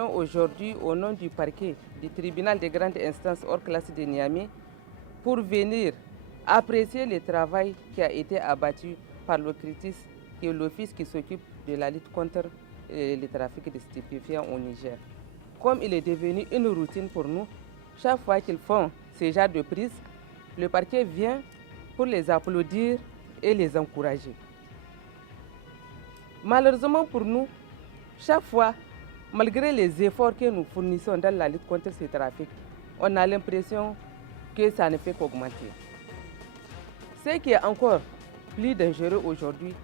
intervenons aujourd'hui au nom du parquet du tribunal de grande instance hors classe de Niamey pour venir apprécier le travail qui a été abattu par l'OCRITIS, qui est l'office qui s'occupe de la lutte contre le trafic de stupéfiants au Niger. Comme il est devenu une routine pour nous, chaque fois qu'ils font ce genre de prise, le parquet vient pour les applaudir et les encourager. Malheureusement pour nous, chaque fois, malgré les efforts que nous fournissons dans la lutte contre ce trafic, on a l'impression que ça ne fait qu'augmenter. Ce qui est encore plus dangereux aujourd'hui,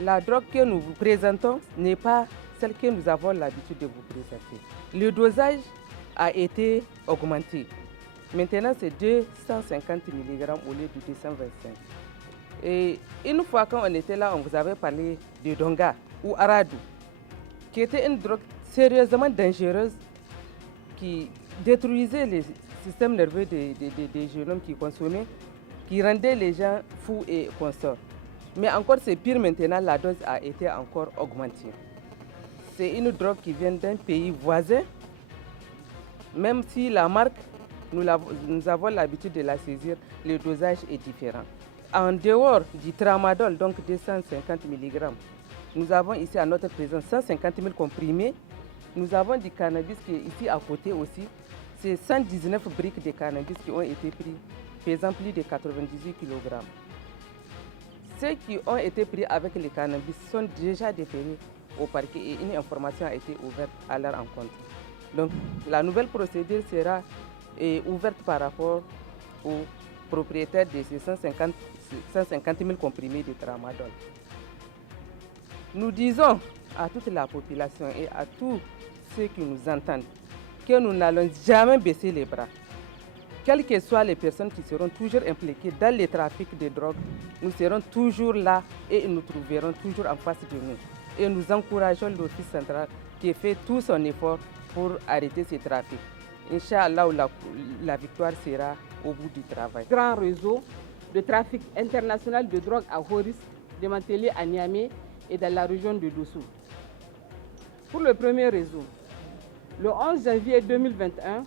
la drogue que nous vous présentons n'est pas celle que nous avons l'habitude de vous présenter. Le dosage a été augmenté. Maintenant, c'est 250 mg au lieu de 225. Et une fois quand on était là, on vous avait parlé de Donga ou Aradou, qui était une drogue sérieusement dangereuse qui détruisait les systèmes nerveux des jeunes hommes qui consommaient, qui rendait les gens fous et consorts. Mais encore c'est pire maintenant, la dose a été encore augmentée. C'est une drogue qui vient d'un pays voisin, même si la marque, nous avons l'habitude de la saisir, le dosage est différent. En dehors du tramadol, donc 250 mg, nous avons ici à notre présence 150 000 comprimés. Nous avons du cannabis qui est ici à côté aussi. C'est 119 briques de cannabis qui ont été pris, pesant plus de 98 kg. Ceux qui ont été pris avec le cannabis sont déjà déférés au parquet et une information a été ouverte à leur encontre. Donc la nouvelle procédure sera ouverte par rapport aux propriétaires de ces 150 000 comprimés de tramadol. Nous disons à toute la population et à tous ceux qui nous entendent que nous n'allons jamais baisser les bras. Quelles que soient les personnes qui seront toujours impliquées dans le trafic de drogue, nous serons toujours là et nous trouverons toujours en face de nous. Et nous encourageons l'Office central qui fait tout son effort pour arrêter ce trafic. Inch'Allah, la victoire sera au bout du travail. Grand réseau de trafic international de drogue à haut risque démantelé à Niamey et dans la région de Dosso. Pour le premier réseau, le 11 janvier 2021,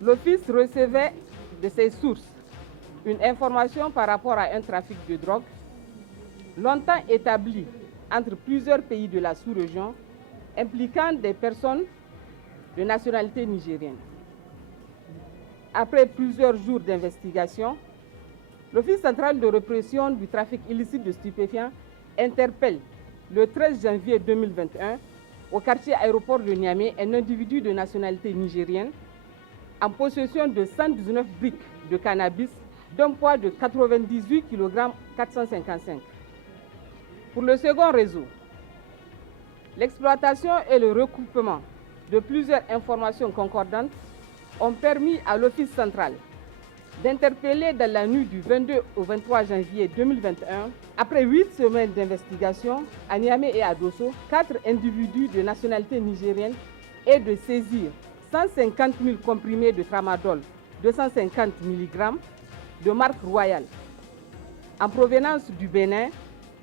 l'Office recevait de ses sources une information par rapport à un trafic de drogue longtemps établi entre plusieurs pays de la sous-région impliquant des personnes de nationalité nigérienne. Après plusieurs jours d'investigation, l'Office central de répression du trafic illicite de stupéfiants interpelle le 13 janvier 2021 au quartier aéroport de Niamey un individu de nationalité nigérienne en possession de 119 briques de cannabis d'un poids de 98 kg 455. Pour le second réseau, l'exploitation et le recoupement de plusieurs informations concordantes ont permis à l'Office central d'interpeller dans la nuit du 22 au 23 janvier 2021, après 8 semaines d'investigation à Niamey et à Dosso, 4 individus de nationalité nigérienne et de saisir 150 000 comprimés de tramadol 250 mg de marque Royal en provenance du Bénin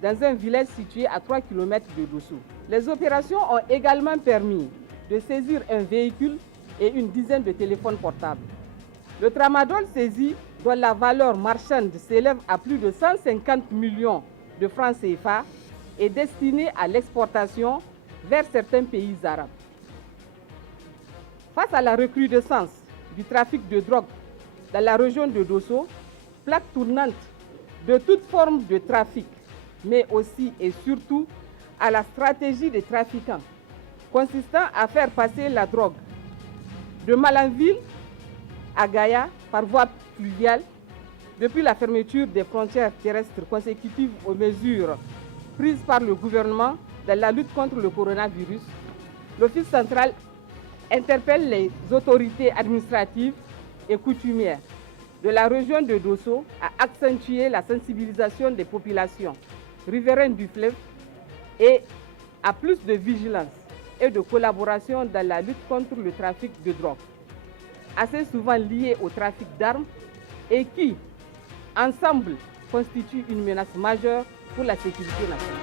dans un village situé à 3 km de Dosso. Les opérations ont également permis de saisir un véhicule et une dizaine de téléphones portables. Le tramadol saisi, dont la valeur marchande s'élève à plus de 150 millions de francs CFA, est destiné à l'exportation vers certains pays arabes. Face à la recrudescence du trafic de drogue dans la région de Dosso, plaque tournante de toute forme de trafic, mais aussi et surtout à la stratégie des trafiquants, consistant à faire passer la drogue de Malanville à Gaïa par voie fluviale depuis la fermeture des frontières terrestres consécutives aux mesures prises par le gouvernement dans la lutte contre le coronavirus. L'Office central interpelle les autorités administratives et coutumières de la région de Dosso à accentuer la sensibilisation des populations riveraines du fleuve et à plus de vigilance et de collaboration dans la lutte contre le trafic de drogue, assez souvent lié au trafic d'armes et qui, ensemble, constituent une menace majeure pour la sécurité nationale.